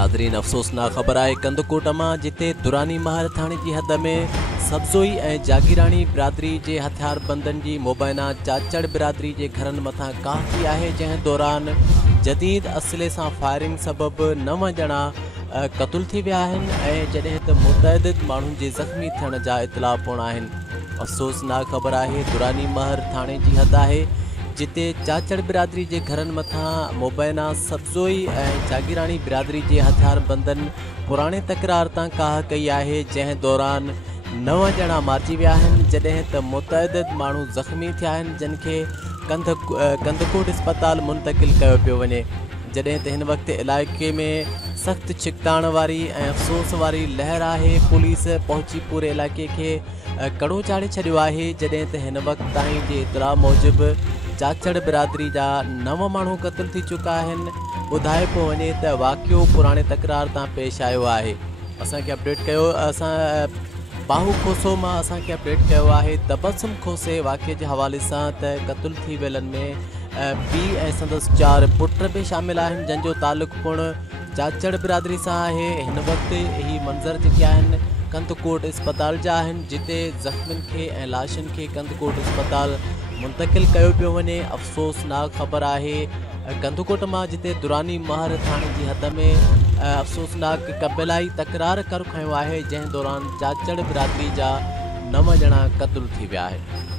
नाज़रीन, अफ़सोसनाक ख़बर आहे कंदकोट मां, जिते दुरानी महर थाणे जी हद में सब्ज़ोई ऐं जागीराणी बिरादरी जे हथियारबंदनि जी मुबैना चाचड़ बिरादरी जे घरनि मथां काह थी आहे, जंहिं दौरान जदीद असले सां फायरिंग सबबि 9 ॼणा क़तूल थी विया आहिनि ऐं जॾहिं त मुतअदिद माण्हुनि जे ज़ख़्मी थियण जा इतला पिण आहिनि। अफ़सोसनाक ख़बर आहे दुरानी महर थाणे जी हद आहे, जिते चाचड़ बिरादरी जे घरनि मथां मुबैना सब्ज़ोई ऐं जागीराणी बिरादरी जे हथियारबंदनि पुराणे तकरार तां काह कई आहे, जंहिं दौरान 9 ॼणा मारिजी विया आहिनि, जॾहिं त मुतअदिद माण्हू ज़ख़्मी थिया आहिनि, जिन खे कंदकोट अस्पताल मुंतक़िल कयो पियो वञे। जॾहिं त हिन वक़्तु इलाइक़े में सख़्तु छिकताण वारी ऐं अफ़सोस वारी लहर आहे। पुलिस पहुची पूरे इलाइक़े खे कड़ो चाढ़े छॾियो आहे, जॾहिं त हिन वक़्त ताईं जे इतला मूजिबि चाचड़ बिरादरी जा 9 माण्हू क़तूल थी चुका आहिनि। ॿुधाए पियो वञे त वाक़ियो पुराणे तकरार तां पेश आयो आहे। असांखे अपडेट कयो, बाहू खोसो मां असांखे अपडेट कयो आहे तबसुम खोसे वाक़े जे हवाले सां त क़तूल थी वियलनि में पीउ ऐं संदसि 4 पुट बि शामिल आहिनि, जंहिंजो तालुक़ पिणु चाचड़ बिरादरी सां आहे। हिन वक़्तु ही मंज़र जेके आहिनि कंदकोट अस्पताल जा आहिनि, जिते ज़ख़्मियुनि खे ऐं लाशुनि खे कंदकोट अस्पताल मुंतक़िल कयो पियो वञे। अफ़सोसनाक ख़बर आहे कंदकोट मां, जिते दुरानी महर थाणे जी हद में अफ़सोसनाक क़बीलाई तकरार कर खयो आहे, जंहिं दौरान चाचड़ बिरादरी जा 9 ॼणा क़तूल थी विया आहिनि।